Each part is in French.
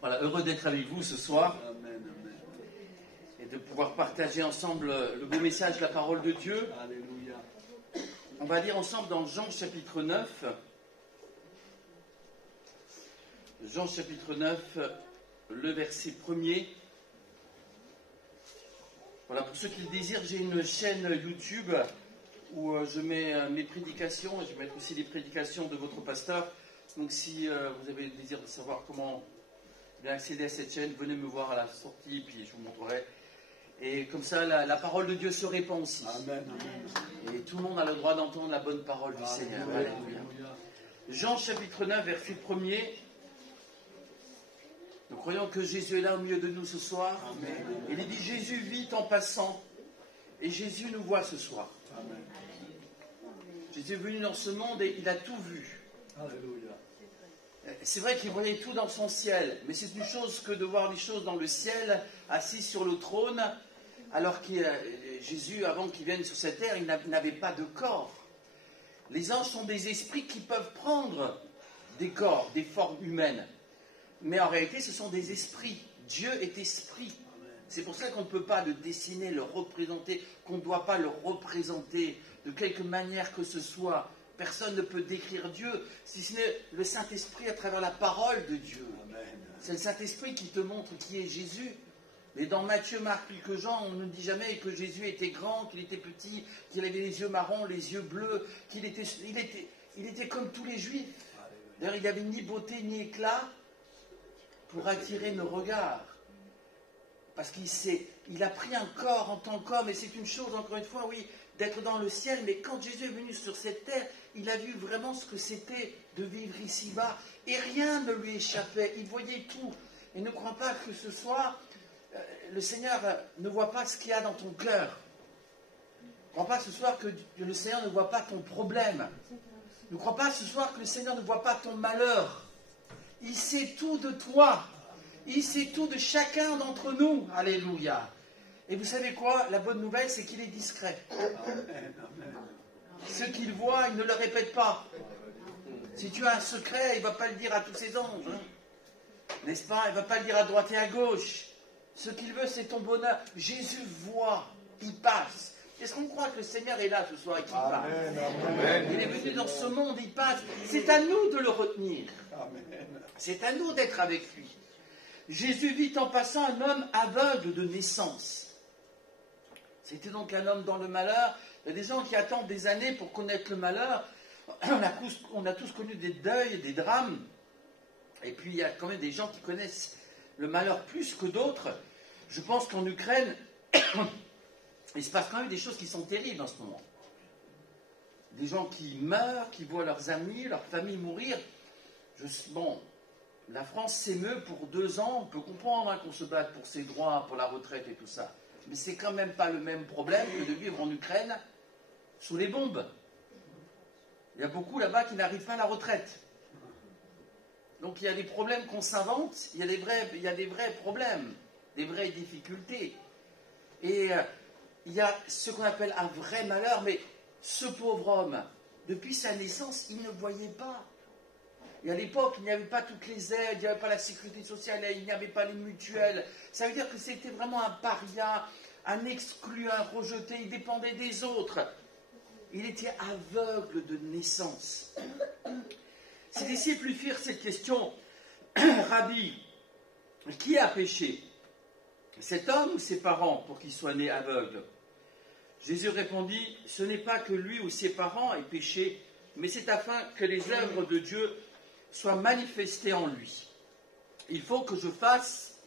Voilà, heureux d'être avec vous ce soir Amen, amen. et de pouvoir partager ensemble le beau message de la parole de Dieu. Alléluia. On va lire ensemble dans Jean chapitre 9. Jean chapitre 9, le verset 1er. Voilà, pour ceux qui le désirent, j'ai une chaîne YouTube où je mets mes prédications et je vais mettre aussi les prédications de votre pasteur. Donc si vous avez le désir de savoir comment bien accéder à cette chaîne, venez me voir à la sortie, puis je vous montrerai. Et comme ça, la parole de Dieu se répand aussi. Amen, amen. Et tout le monde a le droit d'entendre la bonne parole du Seigneur. Alléluia. Jean chapitre 9, verset 1er. Nous croyons que Jésus est là au milieu de nous ce soir. Amen. Il dit Jésus vit en passant. Et Jésus nous voit ce soir. Amen. Jésus est venu dans ce monde et il a tout vu. Alléluia. C'est vrai qu'il voyait tout dans son ciel, mais c'est une chose que de voir les choses dans le ciel, assis sur le trône, alors que Jésus, avant qu'il vienne sur cette terre, il n'avait pas de corps. Les anges sont des esprits qui peuvent prendre des corps, des formes humaines. Mais en réalité, ce sont des esprits. Dieu est esprit. C'est pour ça qu'on ne peut pas le dessiner, le représenter, qu'on ne doit pas le représenter de quelque manière que ce soit. Personne ne peut décrire Dieu, si ce n'est le Saint-Esprit à travers la parole de Dieu. Amen. C'est le Saint-Esprit qui te montre qui est Jésus. Mais dans Matthieu, Marc, Luc, Jean, on ne dit jamais que Jésus était grand, qu'il était petit, qu'il avait les yeux marrons, les yeux bleus, qu'il était, il était comme tous les Juifs. D'ailleurs, il n'avait ni beauté ni éclat pour attirer nos regards. Parce qu'il a pris un corps en tant qu'homme, et c'est une chose, encore une fois, oui, d'être dans le ciel, mais quand Jésus est venu sur cette terre, il a vu vraiment ce que c'était de vivre ici-bas, et rien ne lui échappait, il voyait tout. Et ne crois pas que ce soir, le Seigneur ne voit pas ce qu'il y a dans ton cœur. Ne crois pas ce soir que le Seigneur ne voit pas ton problème. Ne crois pas ce soir que le Seigneur ne voit pas ton malheur. Il sait tout de toi. Il sait tout de chacun d'entre nous. Alléluia. Et vous savez quoi? La bonne nouvelle, c'est qu'il est discret. Ce qu'il voit, il ne le répète pas. Si tu as un secret, il ne va pas le dire à tous ses anges. Hein. N'est-ce pas? Il ne va pas le dire à droite et à gauche. Ce qu'il veut, c'est ton bonheur. Jésus voit, il passe. Est-ce qu'on croit que le Seigneur est là ce soir et qu'il passe? Il est venu dans ce monde, il passe. C'est à nous de le retenir. C'est à nous d'être avec lui. Jésus vit en passant un homme aveugle de naissance. C'était donc un homme dans le malheur. Il y a des gens qui attendent des années pour connaître le malheur. On a tous connu des deuils, des drames. Et puis il y a quand même des gens qui connaissent le malheur plus que d'autres. Je pense qu'en Ukraine, il se passe quand même des choses qui sont terribles en ce moment. Des gens qui meurent, qui voient leurs amis, leur famille mourir. Bon, la France s'émeut pour 2 ans. On peut comprendre qu'on se batte pour ses droits, pour la retraite et tout ça. Mais c'est quand même pas le même problème que de vivre en Ukraine sous les bombes. Il y a beaucoup là-bas qui n'arrivent pas à la retraite. Donc il y a des problèmes qu'on s'invente, il y a des vrais problèmes, des vraies difficultés. Et il y a ce qu'on appelle un vrai malheur, mais ce pauvre homme, depuis sa naissance, il ne voyait pas. Et à l'époque, il n'y avait pas toutes les aides, il n'y avait pas la sécurité sociale, il n'y avait pas les mutuelles. Ça veut dire que c'était vraiment un paria, un exclu, un rejeté, il dépendait des autres. Il était aveugle de naissance. Ses disciples lui firent cette question, Rabbi, qui a péché? Cet homme ou ses parents pour qu'il soit né aveugle? Jésus répondit, ce n'est pas que lui ou ses parents aient péché, mais c'est afin que les œuvres de Dieu soient manifestées en lui. Il faut que je fasse,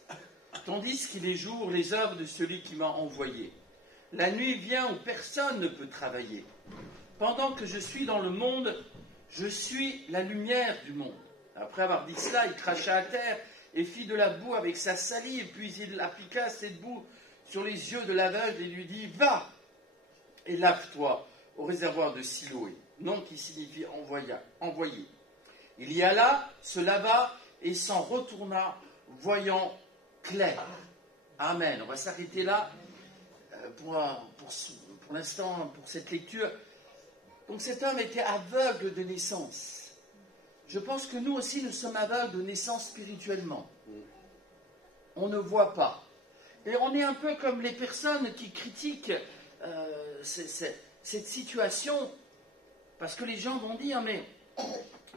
tandis qu'il est jour, les œuvres de celui qui m'a envoyé. La nuit vient où personne ne peut travailler. Pendant que je suis dans le monde, je suis la lumière du monde. Après avoir dit cela, il cracha à terre et fit de la boue avec sa salive, puis il appliqua cette boue sur les yeux de l'aveugle et lui dit, va et lave-toi au réservoir de Siloé, nom qui signifie envoyé. Il y alla, se lava et s'en retourna, voyant clair. Amen. On va s'arrêter là pour l'instant, pour cette lecture. Donc cet homme était aveugle de naissance. Je pense que nous aussi, nous sommes aveugles de naissance spirituellement. on ne voit pas. Et on est un peu comme les personnes qui critiquent cette situation, parce que les gens vont dire, mais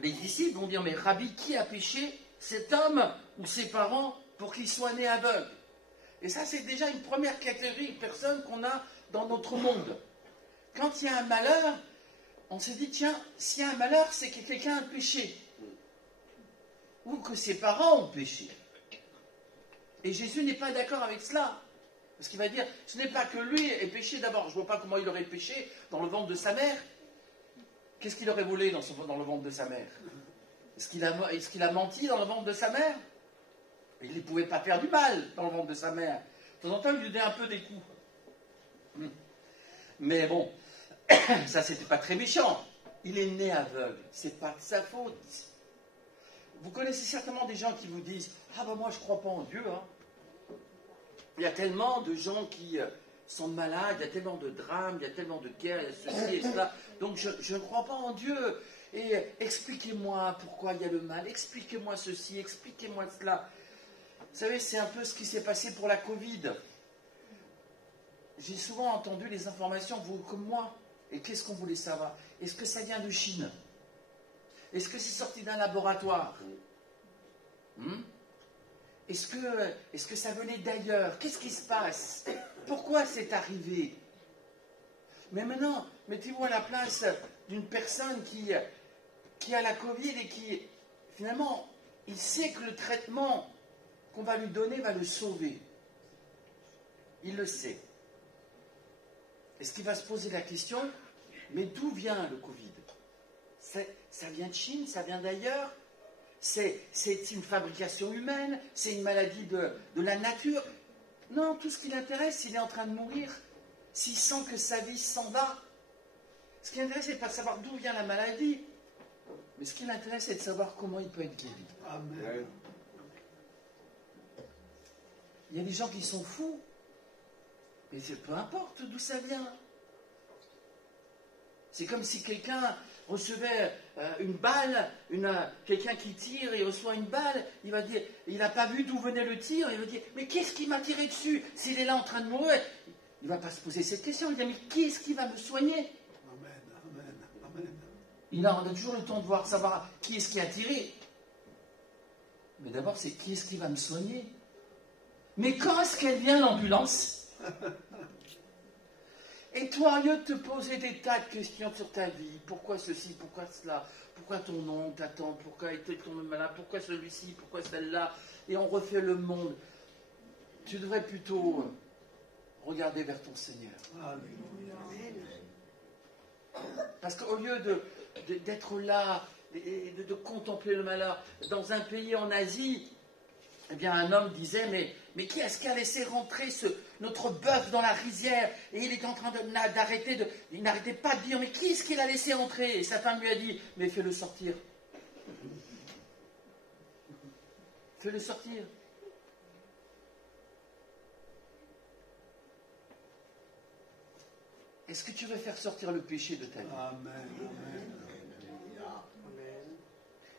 les disciples vont dire, mais Rabbi, qui a péché, cet homme ou ses parents, pour qu'il soit né aveugle? Et ça, c'est déjà une première catégorie de personnes qu'on a dans notre monde. Quand il y a un malheur, on se dit, tiens, s'il y a un malheur, c'est que quelqu'un a péché. Ou que ses parents ont péché. Et Jésus n'est pas d'accord avec cela. Parce qu'il va dire, ce n'est pas que lui ait péché d'abord. Je ne vois pas comment il aurait péché dans le ventre de sa mère. Qu'est-ce qu'il aurait volé dans le ventre de sa mère? Est-ce qu'il a menti dans le ventre de sa mère? Il ne pouvait pas faire du mal dans le ventre de sa mère. De temps en temps, il lui donnait un peu des coups. Mais bon, ça, c'était pas très méchant. Il est né aveugle. C'est pas de sa faute. Vous connaissez certainement des gens qui vous disent, ah ben moi je crois pas en Dieu. Hein. Il y a tellement de gens qui sont malades, il y a tellement de drames, il y a tellement de guerres, il y a ceci et cela. Donc je ne crois pas en Dieu. Et expliquez-moi pourquoi il y a le mal. Expliquez-moi ceci, expliquez-moi cela. Vous savez, c'est un peu ce qui s'est passé pour la Covid. J'ai souvent entendu les informations, vous comme moi. Et qu'est-ce qu'on voulait savoir? Est-ce que ça vient de Chine? Est-ce que c'est sorti d'un laboratoire? Est-ce que ça venait d'ailleurs? Qu'est-ce qui se passe? Pourquoi c'est arrivé? Mais maintenant, mettez-vous à la place d'une personne qui a la Covid et qui, finalement, il sait que le traitement qu'on va lui donner va le sauver. Il le sait. Est-ce qu'il va se poser la question, mais d'où vient le Covid? Ça vient de Chine, ça vient d'ailleurs? C'est une fabrication humaine? C'est une maladie de la nature? Non, tout ce qui l'intéresse, s'il est en train de mourir, s'il sent que sa vie s'en va, ce qui l'intéresse, c'est de pas savoir d'où vient la maladie, mais ce qui l'intéresse, c'est de savoir comment il peut être guéri. Amen. Il y a des gens qui sont fous, mais peu importe d'où ça vient. C'est comme si quelqu'un recevait une balle, quelqu'un qui tire et reçoit une balle, il va dire, il n'a pas vu d'où venait le tir, il va dire, mais qu'est-ce qui m'a tiré dessus? S'il est là en train de mourir, il ne va pas se poser cette question, il va dire, mais qui est-ce qui va me soigner? Amen, amen, amen. On a toujours le temps de savoir qui est-ce qui a tiré. Mais d'abord, c'est qui est-ce qui va me soigner? Mais quand est-ce qu'elle vient, l'ambulance? Et toi, au lieu de te poser des tas de questions sur ta vie, pourquoi ceci, pourquoi cela, pourquoi ton nom t'attend, pourquoi était ton malade, pourquoi celui-ci, pourquoi celle-là, et on refait le monde, tu devrais plutôt regarder vers ton Seigneur. Alléluia. Parce qu'au lieu d'être là et de contempler le malheur, dans un pays en Asie, eh bien, un homme disait, mais qui est-ce qui a laissé rentrer notre bœuf dans la rizière? Et il est en train d'arrêter, il n'arrêtait pas de dire, mais qui est-ce qui l'a laissé entrer? Et sa femme lui a dit, mais fais-le sortir. Fais-le sortir. Est-ce que tu veux faire sortir le péché de ta vie? Amen, amen.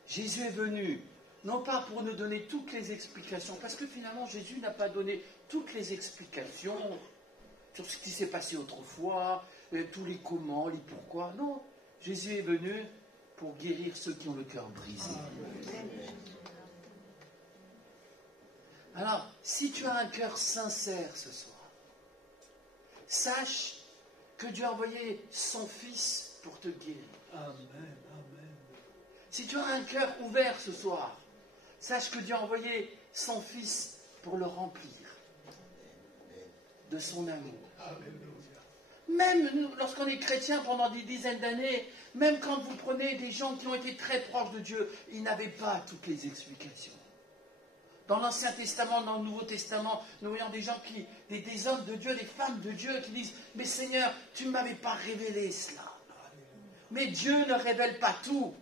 Jésus est venu, non pas pour nous donner toutes les explications, parce que finalement Jésus n'a pas donné toutes les explications sur ce qui s'est passé autrefois, tous les comment, les pourquoi. Non, Jésus est venu pour guérir ceux qui ont le cœur brisé. Alors, si tu as un cœur sincère ce soir, sache que Dieu a envoyé son Fils pour te guérir. Amen, amen. Si tu as un cœur ouvert ce soir, sache que Dieu a envoyé son Fils pour le remplir de son amour. Alléluia. Même nous, lorsqu'on est chrétien pendant des dizaines d'années, même quand vous prenez des gens qui ont été très proches de Dieu, ils n'avaient pas toutes les explications. Dans l'Ancien Testament, dans le Nouveau Testament, nous voyons des gens des hommes de Dieu, des femmes de Dieu qui disent, mais Seigneur, tu ne m'avais pas révélé cela. Mais Dieu ne révèle pas tout.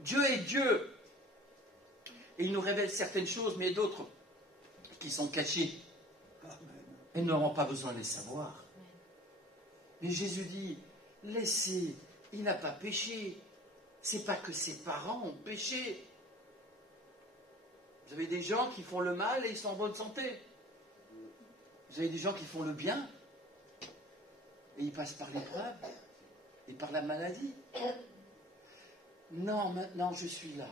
Dieu est Dieu. Et il nous révèle certaines choses, mais d'autres qui sont cachées. Et nous n'aurons pas besoin de les savoir. Mais Jésus dit, laissez, il n'a pas péché. C'est pas que ses parents ont péché. Vous avez des gens qui font le mal et ils sont en bonne santé. Vous avez des gens qui font le bien et ils passent par l'épreuve et par la maladie. Non, maintenant je suis là,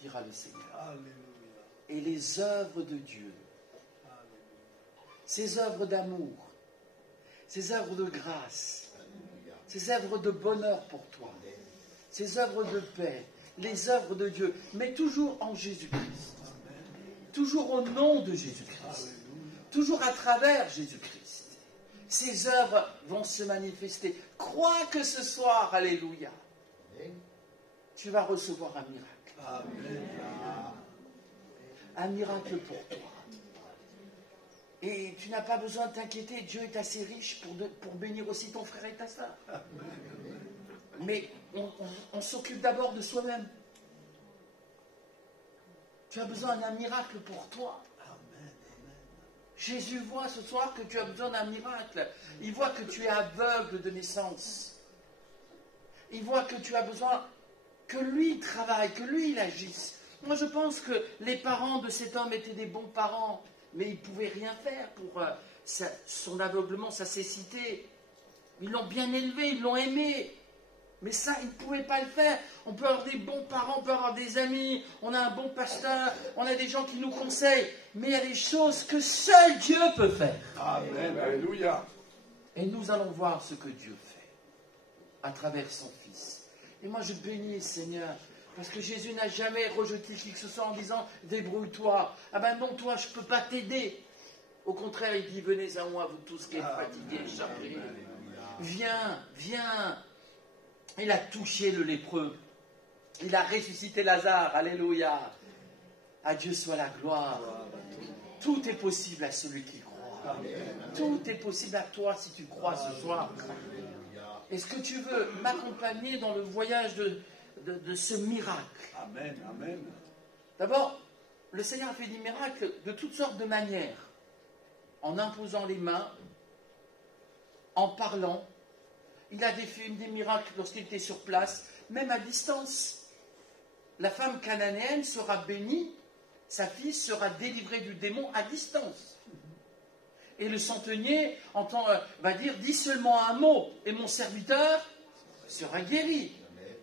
dira le Seigneur. Alléluia. Et les œuvres de Dieu, ces œuvres d'amour, ces œuvres de grâce, ces œuvres de bonheur pour toi, ces œuvres de paix, les œuvres de Dieu, mais toujours en Jésus-Christ, toujours au nom de Jésus-Christ, toujours à travers Jésus-Christ. Ces œuvres vont se manifester. Crois que ce soir, alléluia, tu vas recevoir un miracle. Amen. Un miracle pour toi. Et tu n'as pas besoin de t'inquiéter, Dieu est assez riche pour bénir aussi ton frère et ta soeur. Mais on s'occupe d'abord de soi-même. Tu as besoin d'un miracle pour toi. Jésus voit ce soir que tu as besoin d'un miracle. Il voit que tu es aveugle de naissance. Il voit que tu as besoin que lui travaille, que lui il agisse. Moi je pense que les parents de cet homme étaient des bons parents, mais ils ne pouvaient rien faire pour son aveuglement, sa cécité. Ils l'ont bien élevé, ils l'ont aimé. Mais ça, ils ne pouvaient pas le faire. On peut avoir des bons parents, on peut avoir des amis, on a un bon pasteur, on a des gens qui nous conseillent. Mais il y a des choses que seul Dieu peut faire. Amen. Alléluia. Et nous allons voir ce que Dieu fait à travers son Fils. Et moi, je bénis, Seigneur, parce que Jésus n'a jamais rejeté qui que ce soit en disant « débrouille-toi ». Ah ben non, toi, je ne peux pas t'aider. Au contraire, il dit « venez à moi, vous tous qui êtes fatigués, chargés. Viens, viens ». Il a touché le lépreux. Il a ressuscité Lazare. Alléluia. À Dieu soit la gloire. Tout est possible à celui qui croit. Tout est possible à toi si tu crois ce soir. Est-ce que tu veux m'accompagner dans le voyage de ce miracle? Amen. Amen. D'abord, le Seigneur a fait des miracles de toutes sortes de manières. En imposant les mains, en parlant. Il a fait des miracles lorsqu'il était sur place, même à distance. La femme cananéenne sera bénie, sa fille sera délivrée du démon à distance. Et le centenier va dire, dis seulement un mot, et mon serviteur sera guéri.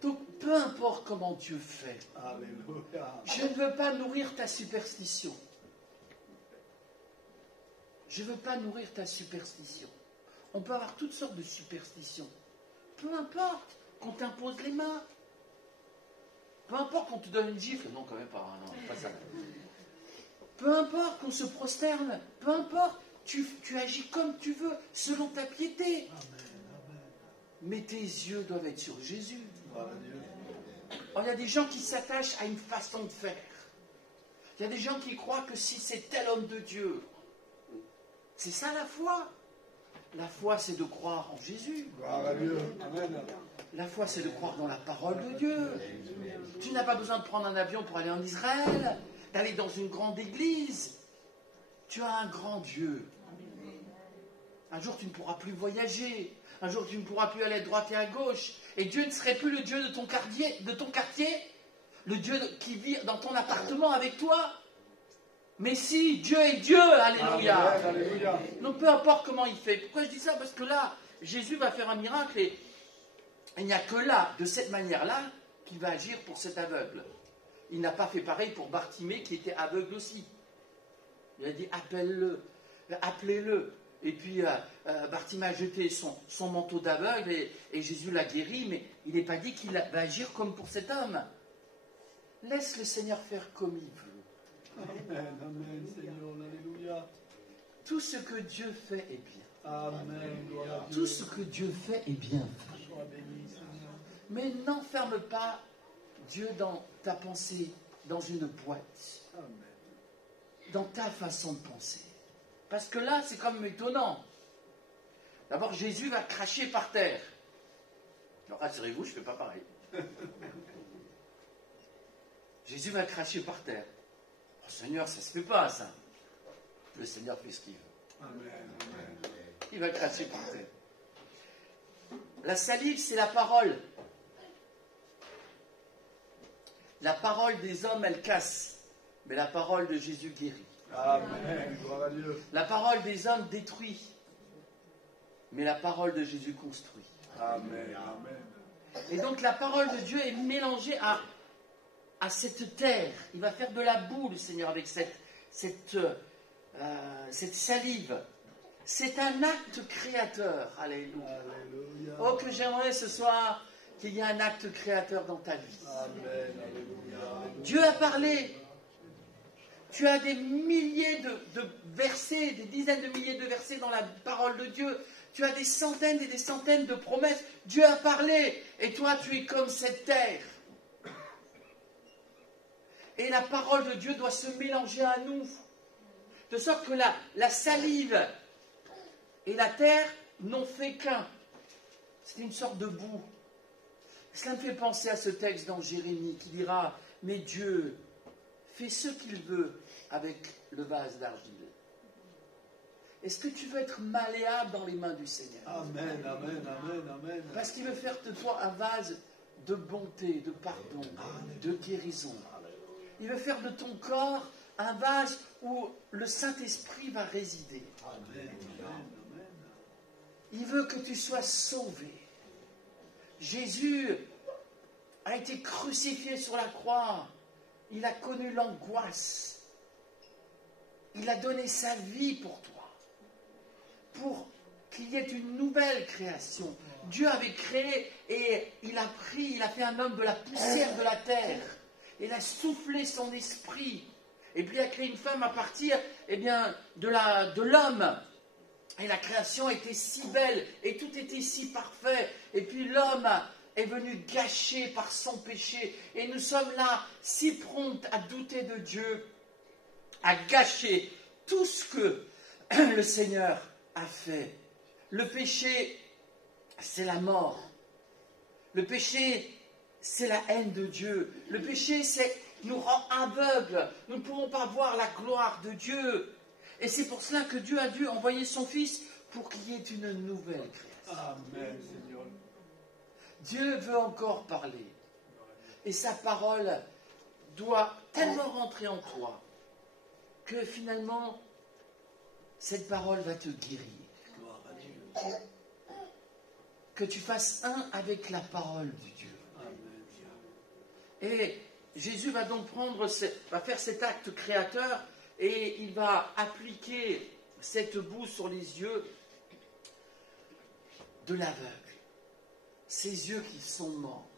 Donc, peu importe comment Dieu fait, Alléluia. je ne veux pas nourrir ta superstition. Je ne veux pas nourrir ta superstition. On peut avoir toutes sortes de superstitions. Peu importe qu'on t'impose les mains. Peu importe qu'on te donne une gifle. Non, quand même pas. Non, pas ça. Peu importe qu'on se prosterne. Peu importe. Tu agis comme tu veux, selon ta piété. Mais tes yeux doivent être sur Jésus. Alors, il y a des gens qui s'attachent à une façon de faire. Il y a des gens qui croient que si c'est tel homme de Dieu, c'est ça la foi. La foi, c'est de croire en Jésus. La foi, c'est de croire dans la parole de Dieu. Tu n'as pas besoin de prendre un avion pour aller en Israël, d'aller dans une grande église. Tu as un grand Dieu. Un jour, tu ne pourras plus voyager. Un jour, tu ne pourras plus aller à droite et à gauche. Et Dieu ne serait plus le Dieu de ton quartier, le Dieu qui vit dans ton appartement avec toi. Mais si, Dieu est Dieu, alléluia. Alléluia. Donc peu importe comment il fait. Pourquoi je dis ça? Parce que là, Jésus va faire un miracle et il n'y a que là, de cette manière-là, qu'il va agir pour cet aveugle. Il n'a pas fait pareil pour Bartimée qui était aveugle aussi. Il a dit appelle-le, appelez-le. Et puis Bartimée a jeté son manteau d'aveugle et Jésus l'a guéri, mais il n'est pas dit qu'il va agir comme pour cet homme. Laisse le Seigneur faire comme il veut. Amen, amen, Seigneur, alléluia. Tout ce que Dieu fait est bien. Amen, gloire à Dieu. Tout ce que Dieu fait est bien fait. Sois béni, Seigneur. Mais n'enferme pas Dieu dans ta pensée, dans une boîte, Amen. dans ta façon de penser. Parce que là, c'est comme étonnant. D'abord, Jésus va cracher par terre. Alors, rassurez-vous, je ne fais pas pareil. Jésus va cracher par terre. Oh, Seigneur, ça ne se fait pas, ça. Le Seigneur fait ce qu'il veut. Amen, amen. Il va cracher par terre. La salive, c'est la parole. La parole des hommes, elle casse. mais la parole de Jésus guérit. Amen. Gloire à Dieu. La parole des hommes détruit, mais la parole de Jésus construit. Amen. Amen. Et donc la parole de Dieu est mélangée à cette terre. Il va faire de la boue, le Seigneur, avec cette salive. C'est un acte créateur. Alléluia. Alléluia. Oh, que j'aimerais ce soir qu'il y ait un acte créateur dans ta vie. Amen. Alléluia. Dieu a parlé. Tu as des milliers de versets, des dizaines de milliers de versets dans la parole de Dieu. Tu as des centaines et des centaines de promesses. Dieu a parlé. Et toi, tu es comme cette terre. Et la parole de Dieu doit se mélanger à nous. De sorte que la salive et la terre n'ont fait qu'un. C'est une sorte de boue. Cela me fait penser à ce texte dans Jérémie qui dira « Mais Dieu fait ce qu'il veut avec le vase d'argile. » Est-ce que tu veux être malléable dans les mains du Seigneur? Amen. Amen. Amen. Amen. Parce qu'il veut faire de toi un vase de bonté, de pardon, de guérison. Il veut faire de ton corps un vase où le Saint-Esprit va résider. Amen. Amen. Il veut que tu sois sauvé. Jésus a été crucifié sur la croix. Il a connu l'angoisse. Il a donné sa vie pour toi. Pour qu'il y ait une nouvelle création. Dieu avait créé et il a fait un homme de la poussière de la terre. Il a soufflé son esprit. Et puis il a créé une femme à partir de l'homme. Et la création était si belle. Et tout était si parfait. Et puis l'homme est venu gâcher par son péché. Et nous sommes là, si prompts à douter de Dieu, à gâcher tout ce que le Seigneur a fait. Le péché, c'est la mort. Le péché, c'est la haine de Dieu. Le péché, nous rend aveugles. Nous ne pouvons pas voir la gloire de Dieu. Et c'est pour cela que Dieu a dû envoyer son Fils pour qu'il y ait une nouvelle création. Amen, Seigneur. Dieu veut encore parler. Et sa parole doit tellement rentrer en toi que finalement, cette parole va te guérir. Gloire à Dieu. Que tu fasses un avec la parole de Dieu. Amen. Et Jésus va donc va faire cet acte créateur et il va appliquer cette boue sur les yeux de l'aveugle. Ces yeux qui sont morts.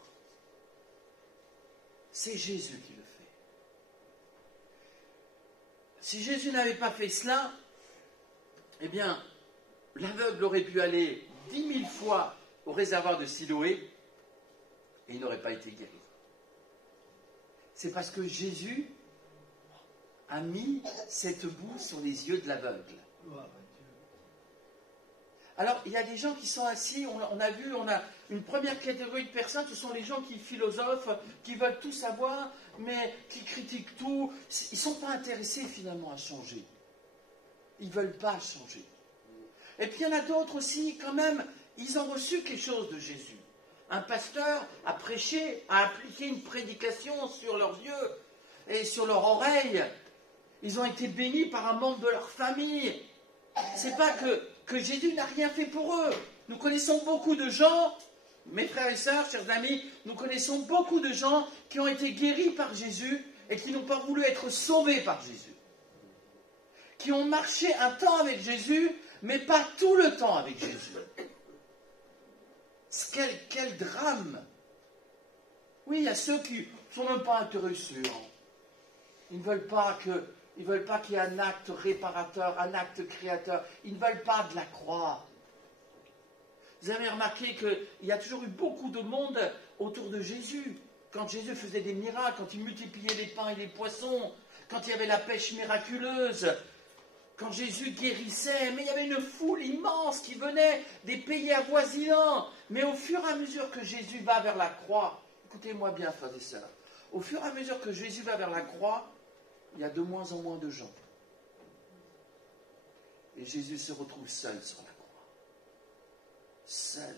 C'est Jésus qui le fait. Si Jésus n'avait pas fait cela, eh bien, l'aveugle aurait pu aller 10 000 fois au réservoir de Siloé et il n'aurait pas été guéri. C'est parce que Jésus a mis cette boue sur les yeux de l'aveugle. Gloire à Dieu. Alors, il y a des gens qui sont assis, on a une première catégorie de personnes, ce sont les gens qui philosophent, qui veulent tout savoir, mais qui critiquent tout. Ils ne sont pas intéressés finalement à changer. Ils ne veulent pas changer. Et puis il y en a d'autres aussi, quand même, ils ont reçu quelque chose de Jésus. Un pasteur a prêché, a appliqué une prédication sur leurs yeux et sur leurs oreilles. Ils ont été bénis par un membre de leur famille. C'est pas que Jésus n'a rien fait pour eux. Nous connaissons beaucoup de gens, mes frères et sœurs, chers amis, nous connaissons beaucoup de gens qui ont été guéris par Jésus et qui n'ont pas voulu être sauvés par Jésus. Qui ont marché un temps avec Jésus, mais pas tout le temps avec Jésus. Quel drame! Oui, il y a ceux qui ne sont même pas intéressés. Ils ne veulent pas qu'il y ait un acte réparateur, un acte créateur. Ils ne veulent pas de la croix. Vous avez remarqué qu'il y a toujours eu beaucoup de monde autour de Jésus. Quand Jésus faisait des miracles, quand il multipliait les pains et les poissons, quand il y avait la pêche miraculeuse, quand Jésus guérissait, mais il y avait une foule immense qui venait des pays avoisinants. Mais au fur et à mesure que Jésus va vers la croix, écoutez-moi bien, frères et sœurs, au fur et à mesure que Jésus va vers la croix, il y a de moins en moins de gens. Et Jésus se retrouve seul sur la croix. Seul.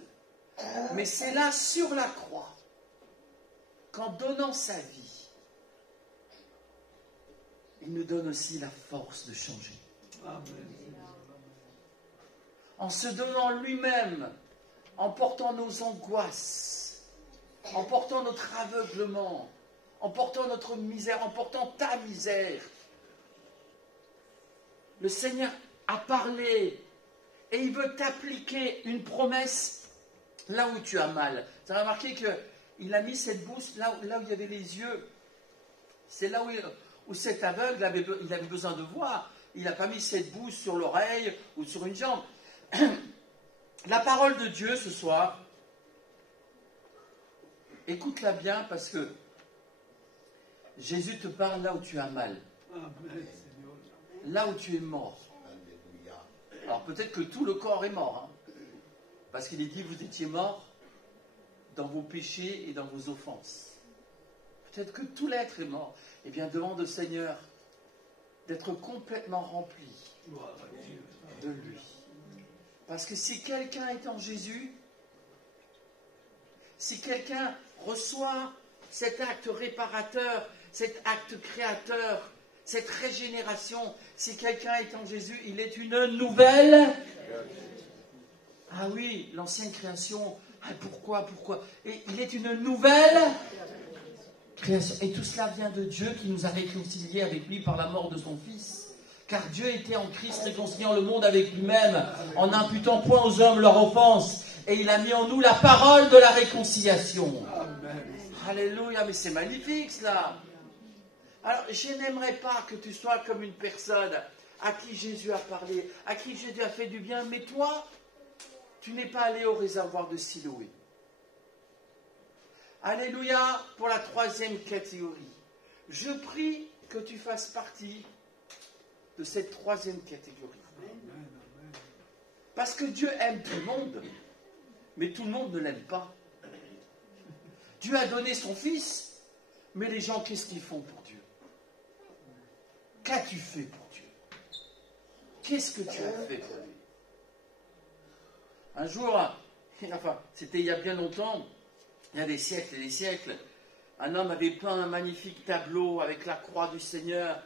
Mais c'est là, sur la croix, qu'en donnant sa vie, il nous donne aussi la force de changer. Amen. En se donnant lui-même, en portant nos angoisses, en portant notre aveuglement, en portant notre misère, en portant ta misère. Le Seigneur a parlé et il veut t'appliquer une promesse là où tu as mal. Tu as remarqué qu'il a mis cette bouche là où il y avait les yeux. C'est là où cet aveugle il avait besoin de voir. Il n'a pas mis cette bouche sur l'oreille ou sur une jambe. La parole de Dieu ce soir, écoute-la bien parce que Jésus te parle là où tu as mal, Amen, Seigneur. là où tu es mort. Alors peut-être que tout le corps est mort, hein, parce qu'il est dit vous étiez mort dans vos péchés et dans vos offenses. Peut-être que tout l'être est mort. Eh bien demande au Seigneur d'être complètement rempli Gloire à Dieu. de lui. Parce que si quelqu'un est en Jésus, si quelqu'un reçoit cet acte réparateur, cet acte créateur, cette régénération, si quelqu'un est en Jésus, il est une nouvelle. Ah oui, l'ancienne création, pourquoi Et il est une nouvelle création. Et tout cela vient de Dieu qui nous a réconciliés avec lui par la mort de son Fils. Car Dieu était en Christ réconciliant le monde avec lui-même, en n'imputant point aux hommes leur offense. Et il a mis en nous la parole de la réconciliation. Amen. Alléluia, mais c'est magnifique cela. Alors, je n'aimerais pas que tu sois comme une personne à qui Jésus a parlé, à qui Jésus a fait du bien, mais toi, tu n'es pas allé au réservoir de Siloé. Alléluia pour la troisième catégorie. Je prie que tu fasses partie de cette troisième catégorie. Parce que Dieu aime tout le monde, mais tout le monde ne l'aime pas. Dieu a donné son Fils, mais les gens, qu'est-ce qu'ils font pour Dieu? Qu'as-tu fait pour Dieu? Qu'est-ce que tu as fait pour lui? Un jour, enfin, c'était il y a bien longtemps, il y a des siècles et des siècles, un homme avait peint un magnifique tableau avec la croix du Seigneur,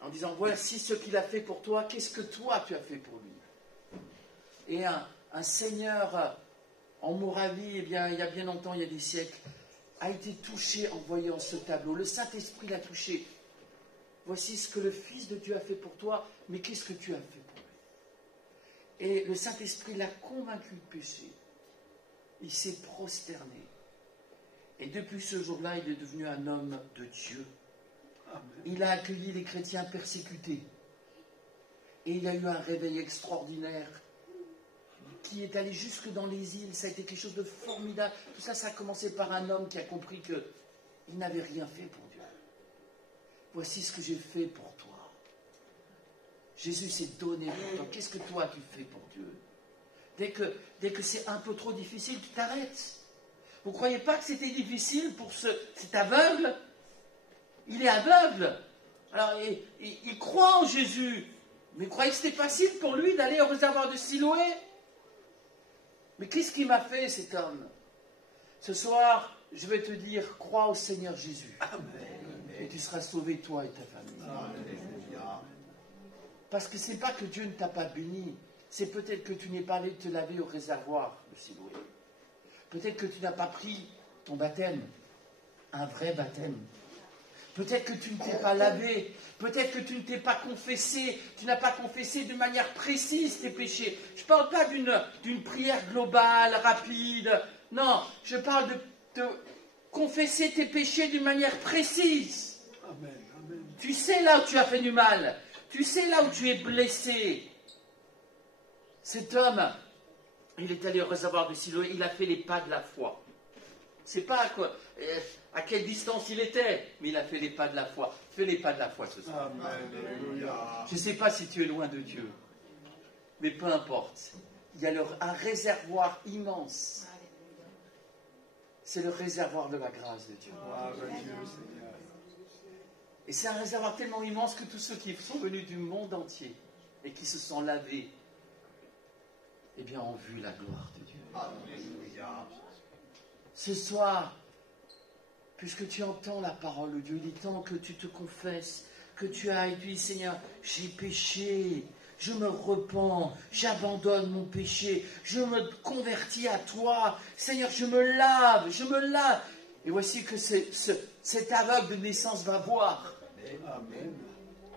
en disant, voici ce qu'il a fait pour toi, qu'est-ce que toi tu as fait pour lui? Et un seigneur en Moravie, eh bien, il y a bien longtemps, il y a des siècles, a été touché en voyant ce tableau. Le Saint-Esprit l'a touché. Voici ce que le Fils de Dieu a fait pour toi, mais qu'est-ce que tu as fait pour lui? Et le Saint-Esprit l'a convaincu de péché. Il s'est prosterné. Et depuis ce jour-là, il est devenu un homme de Dieu. Amen. Il a accueilli les chrétiens persécutés. Et il a eu un réveil extraordinaire qui est allé jusque dans les îles. Ça a été quelque chose de formidable. Tout ça, ça a commencé par un homme qui a compris qu'il n'avait rien fait pour Dieu. Voici ce que j'ai fait pour toi. Jésus s'est donné pour toi. Qu'est-ce que toi tu fais pour Dieu? Dès que c'est un peu trop difficile, tu t'arrêtes. Vous ne croyez pas que c'était difficile pour cet aveugle? Il est aveugle. Alors, il croit en Jésus. Mais vous croyez que c'était facile pour lui d'aller au réservoir de Siloé? Mais qu'est-ce qu'il m'a fait, cet homme? Ce soir, je vais te dire, crois au Seigneur Jésus. Amen. Et tu seras sauvé, toi et ta famille. Alléluia. Parce que ce n'est pas que Dieu ne t'a pas béni. C'est peut-être que tu n'es pas allé te laver au réservoir de Siloé. Peut-être que tu n'as pas pris ton baptême, un vrai baptême. Peut-être que tu ne t'es pas lavé. Peut-être que tu ne t'es pas confessé. Tu n'as pas confessé de manière précise tes péchés. Je ne parle pas d'une prière globale, rapide. Non, je parle de confesser tes péchés d'une manière précise. Amen. Amen. Tu sais là où tu as fait du mal. Tu sais là où tu es blessé. Cet homme, il est allé au réservoir de Siloé, il a fait les pas de la foi. C'est pas à quelle distance il était, mais il a fait les pas de la foi. Fais les pas de la foi ce soir. Amen. Alléluia. Je ne sais pas si tu es loin de Dieu, mais peu importe. Il y a un réservoir immense. C'est le réservoir de la grâce de Dieu. Gloire à Dieu, Seigneur. Et c'est un réservoir tellement immense que tous ceux qui sont venus du monde entier et qui se sont lavés, eh bien, ont vu la gloire de Dieu. Alléluia. Ce soir, puisque tu entends la parole de Dieu, il est temps que tu te confesses, que tu ailles, tu dis, Seigneur, j'ai péché, je me repens, j'abandonne mon péché, je me convertis à toi, Seigneur, je me lave. Et voici que cet aveugle de naissance va voir. Amen.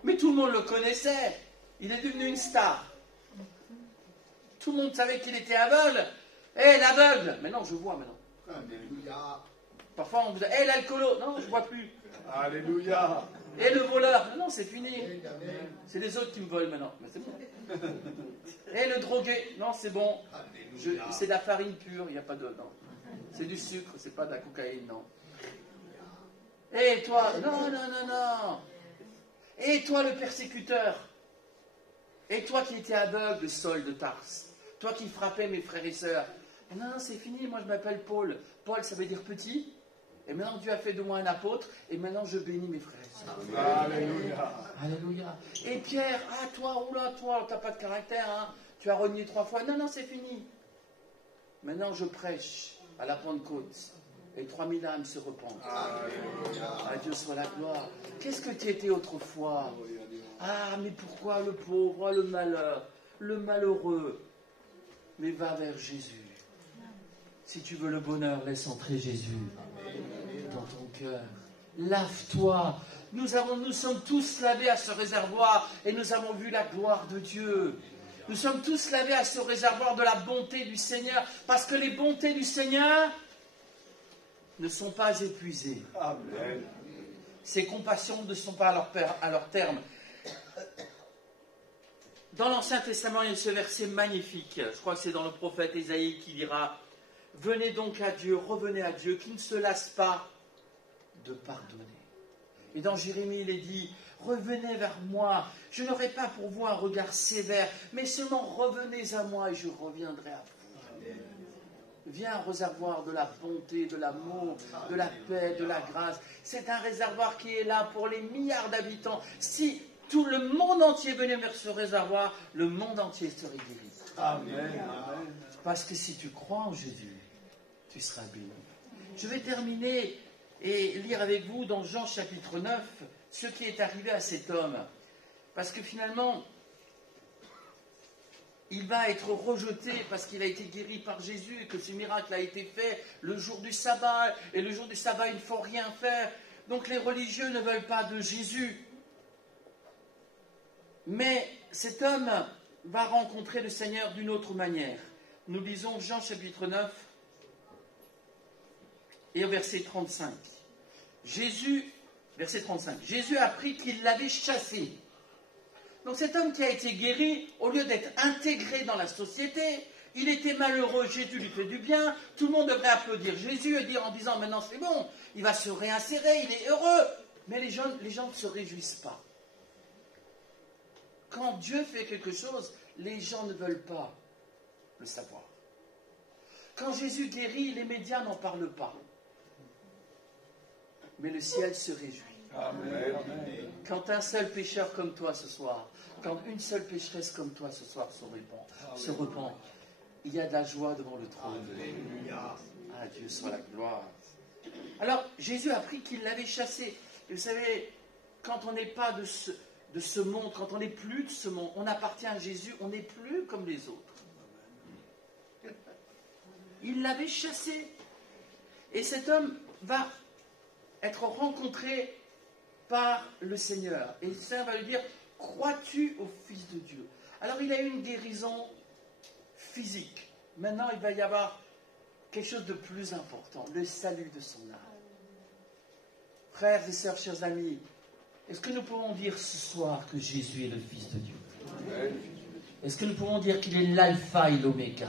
Mais tout le monde le connaissait, il est devenu une star. Tout le monde savait qu'il était aveugle. Hé, l'aveugle! Mais non, je vois maintenant. Alléluia. Parfois, on vous dit, hé, l'alcoolo! Non, je ne vois plus. Alléluia. Et le voleur? Non, c'est fini. C'est les autres qui me volent maintenant. Mais c'est bon. Et le drogué? Non, c'est bon. C'est de la farine pure, il n'y a pas de... Non. C'est du sucre, c'est pas de la cocaïne, non. Et toi? Non. Et toi, le persécuteur? Et toi qui étais aveugle, Saul de Tarse? Toi qui frappais mes frères et sœurs? Non, c'est fini, moi je m'appelle Paul. Paul, ça veut dire petit. Et maintenant Dieu a fait de moi un apôtre, et maintenant je bénis mes frères et sœurs. Alléluia. Alléluia. Et Pierre, toi, t'as pas de caractère, hein. Tu as renié 3 fois. Non, c'est fini. Maintenant je prêche à la Pentecôte, et 3000 âmes se repentent. Alléluia. À Dieu soit la gloire. Qu'est-ce que tu étais autrefois? Mais pourquoi le pauvre, le malheur, le malheureux? Mais va vers Jésus. Si tu veux le bonheur, laisse entrer Jésus dans ton cœur. Lave-toi. Nous sommes tous lavés à ce réservoir et nous avons vu la gloire de Dieu. Nous sommes tous lavés à ce réservoir de la bonté du Seigneur, parce que les bontés du Seigneur ne sont pas épuisées. Amen. Ses compassions ne sont pas à leur terme. Dans l'Ancien Testament, il y a ce verset magnifique. Je crois que c'est dans le prophète Ésaïe qui dira « Venez donc à Dieu, revenez à Dieu, qui ne se lasse pas de pardonner. » Et dans Jérémie, il est dit « Revenez vers moi, je n'aurai pas pour vous un regard sévère, mais seulement revenez à moi et je reviendrai à vous. » Viens un réservoir de la bonté, de l'amour, de la paix, de la grâce. C'est un réservoir qui est là pour les milliards d'habitants. Si tout le monde entier venait vers ce réservoir, le monde entier serait guéri. Amen. Parce que si tu crois en Jésus, tu seras béni. Je vais terminer et lire avec vous dans Jean chapitre 9 ce qui est arrivé à cet homme. Parce que finalement, il va être rejeté parce qu'il a été guéri par Jésus et que ce miracle a été fait le jour du sabbat. Et le jour du sabbat, il ne faut rien faire. Donc les religieux ne veulent pas de Jésus. Mais cet homme va rencontrer le Seigneur d'une autre manière. Nous lisons Jean chapitre 9 et au verset 35. Verset 35. Jésus a appris qu'il l'avait chassé. Donc cet homme qui a été guéri, au lieu d'être intégré dans la société, il était malheureux, Jésus lui fait du bien, tout le monde devrait applaudir Jésus et dire en disant maintenant c'est bon, il va se réinsérer, il est heureux. Mais les gens ne se réjouissent pas. Quand Dieu fait quelque chose, les gens ne veulent pas le savoir. Quand Jésus guérit, les médias n'en parlent pas. Mais le ciel se réjouit. Amen. Quand un seul pécheur comme toi ce soir, quand une seule pécheresse comme toi ce soir se repent, il y a de la joie devant le trône. Alléluia. Ah, Dieu soit la gloire. Alors, Jésus a appris qu'il l'avait chassé. Et vous savez, quand on n'est pas de ce monde, quand on n'est plus de ce monde, on appartient à Jésus, on n'est plus comme les autres. Il l'avait chassé. Et cet homme va être rencontré par le Seigneur. Et le Seigneur va lui dire, crois-tu au Fils de Dieu? Alors il a eu une guérison physique. Maintenant il va y avoir quelque chose de plus important, le salut de son âme. Frères et sœurs, chers amis, est-ce que nous pouvons dire ce soir que Jésus est le Fils de Dieu? Est-ce que nous pouvons dire qu'il est l'alpha et l'oméga,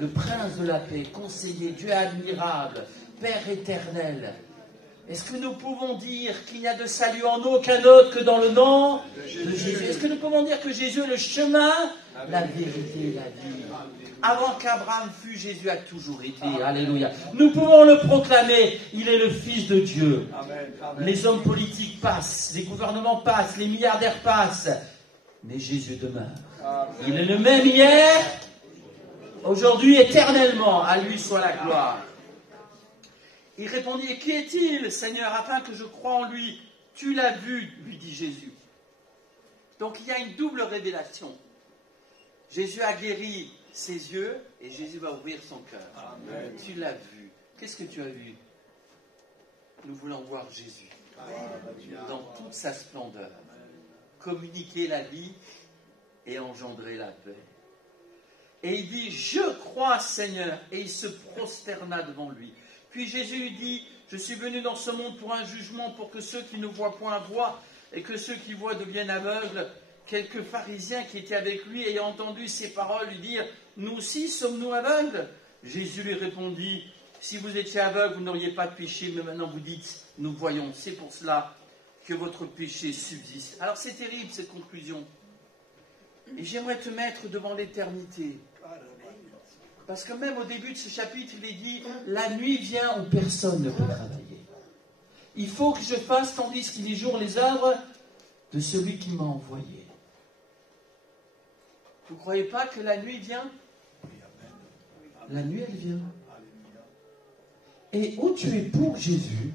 le prince de la paix, conseiller, Dieu admirable, Père éternel? Est-ce que nous pouvons dire qu'il n'y a de salut en aucun autre que dans le nom de Jésus? Est-ce que nous pouvons dire que Jésus est le chemin, la vérité et la vie? Avant qu'Abraham fût, Jésus a toujours été. Alléluia. Nous pouvons le proclamer. Il est le Fils de Dieu. Amen. Les hommes politiques passent, les gouvernements passent, les milliardaires passent. Mais Jésus demeure. Il est le même hier, aujourd'hui, éternellement. À lui soit la gloire. Il répondit, qui est-il, Seigneur, afin que je croie en lui? Tu l'as vu, lui dit Jésus. Donc il y a une double révélation. Jésus a guéri ses yeux et Jésus va ouvrir son cœur. Amen. Tu l'as vu. Qu'est-ce que tu as vu? Nous voulons voir Jésus dans toute sa splendeur, communiquer la vie et engendrer la paix. Et il dit, je crois Seigneur, et il se prosterna devant lui. Puis Jésus lui dit, je suis venu dans ce monde pour un jugement, pour que ceux qui ne voient point voient, et que ceux qui voient deviennent aveugles. Quelques pharisiens qui étaient avec lui, ayant entendu ces paroles, lui dirent, nous aussi sommes-nous aveugles? Jésus lui répondit, si vous étiez aveugle, vous n'auriez pas de péché, mais maintenant vous dites, nous voyons. C'est pour cela que votre péché subsiste. Alors c'est terrible cette conclusion. Et j'aimerais te mettre devant l'éternité. Parce que même au début de ce chapitre, il est dit, la nuit vient où personne ne peut travailler. Il faut que je fasse, tandis qu'il est jour, les œuvres de celui qui m'a envoyé. Vous ne croyez pas que la nuit vient? La nuit, elle vient. Et où tu es pour Jésus,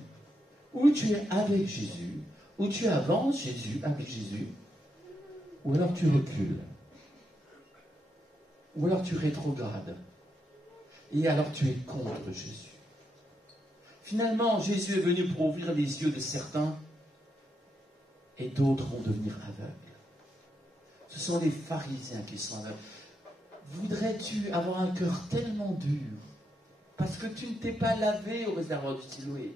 où tu es avec Jésus, où tu avances Jésus, avec Jésus, ou alors tu recules, ou alors tu rétrogrades, et alors tu es contre Jésus. Finalement, Jésus est venu pour ouvrir les yeux de certains, et d'autres vont devenir aveugles. Ce sont les pharisiens qui sont aveugles. Voudrais-tu avoir un cœur tellement dur, parce que tu ne t'es pas lavé au réservoir du Siloé,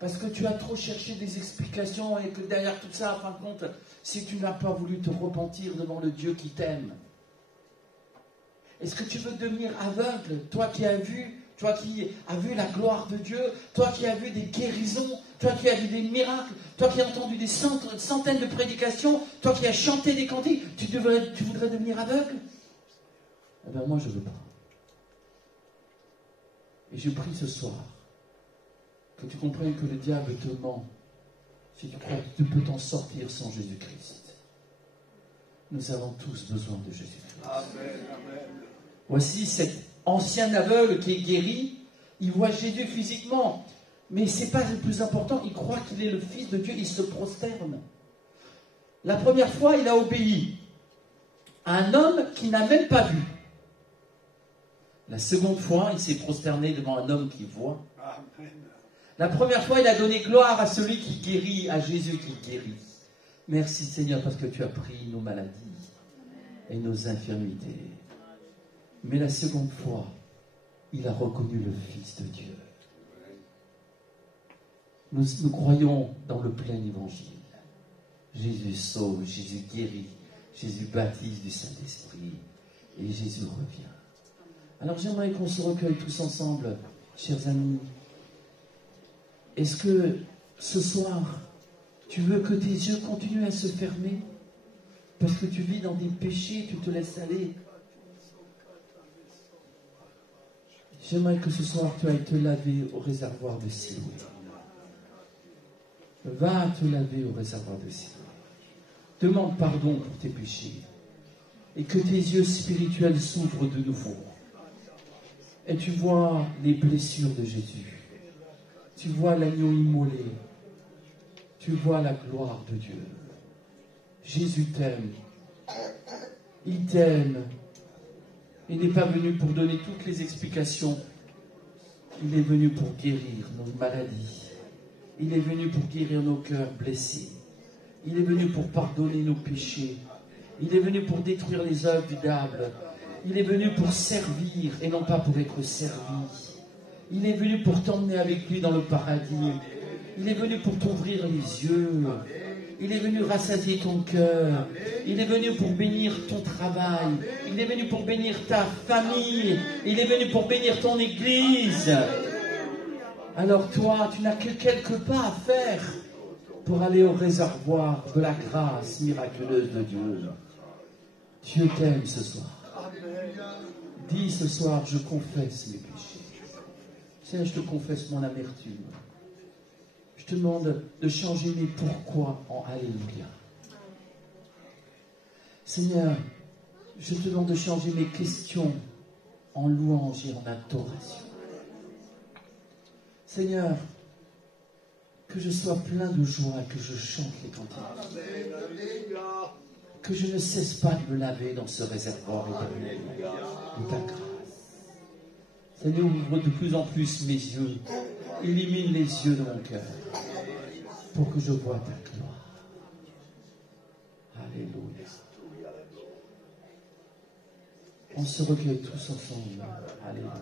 parce que tu as trop cherché des explications et que derrière tout ça, en fin de compte, si tu n'as pas voulu te repentir devant le Dieu qui t'aime, est-ce que tu veux devenir aveugle, toi qui as vu la gloire de Dieu, toi qui as vu des guérisons, toi qui as vu des miracles, toi qui as entendu des centaines de prédications, toi qui as chanté des cantiques, tu voudrais devenir aveugle? Eh bien moi je ne veux pas. Et je prie ce soir que tu comprennes que le diable te ment si tu crois que tu peux t'en sortir sans Jésus-Christ. Nous avons tous besoin de Jésus-Christ. Amen, amen. Voici cet ancien aveugle qui est guéri. Il voit Jésus physiquement, mais ce n'est pas le plus important. Il croit qu'il est le Fils de Dieu. Il se prosterne. La première fois, il a obéi à un homme qu'il n'a même pas vu. La seconde fois, il s'est prosterné devant un homme qui voit. Amen. La première fois, il a donné gloire à celui qui guérit, à Jésus qui guérit. Merci Seigneur parce que tu as pris nos maladies et nos infirmités. Mais la seconde fois, il a reconnu le Fils de Dieu. Nous croyons dans le plein évangile. Jésus sauve, Jésus guérit, Jésus baptise du Saint-Esprit et Jésus revient. Alors j'aimerais qu'on se recueille tous ensemble, chers amis. Est-ce que ce soir, tu veux que tes yeux continuent à se fermer parce que tu vis dans des péchés, tu te laisses aller? J'aimerais que ce soir, tu ailles te laver au réservoir de Siloé. Va te laver au réservoir de Siloé. Demande pardon pour tes péchés. Et que tes yeux spirituels s'ouvrent de nouveau. Et tu vois les blessures de Jésus. Tu vois l'agneau immolé. Tu vois la gloire de Dieu. Jésus t'aime. Il t'aime. Il n'est pas venu pour donner toutes les explications. Il est venu pour guérir nos maladies. Il est venu pour guérir nos cœurs blessés. Il est venu pour pardonner nos péchés. Il est venu pour détruire les œuvres du diable. Il est venu pour servir et non pas pour être servi. Il est venu pour t'emmener avec lui dans le paradis. Il est venu pour t'ouvrir les yeux. Il est venu rassasier ton cœur. Il est venu pour bénir ton travail. Il est venu pour bénir ta famille. Il est venu pour bénir ton église. Alors toi, tu n'as que quelques pas à faire pour aller au réservoir de la grâce miraculeuse de Dieu. Dieu t'aime ce soir. Dis ce soir, je confesse mes péchés. Seigneur, je te confesse mon amertume. Je te demande de changer mes pourquoi en Alléluia. Seigneur, je te demande de changer mes questions en louange et en adoration. Seigneur, Que je sois plein de joie et que je chante les cantiques. Que je ne cesse pas de me laver dans ce réservoir éternel de ta grâce. Seigneur, ouvre de plus en plus mes yeux. Illumine les yeux de mon cœur pour que je voie ta gloire. Alléluia. On se recueille tous ensemble. Alléluia.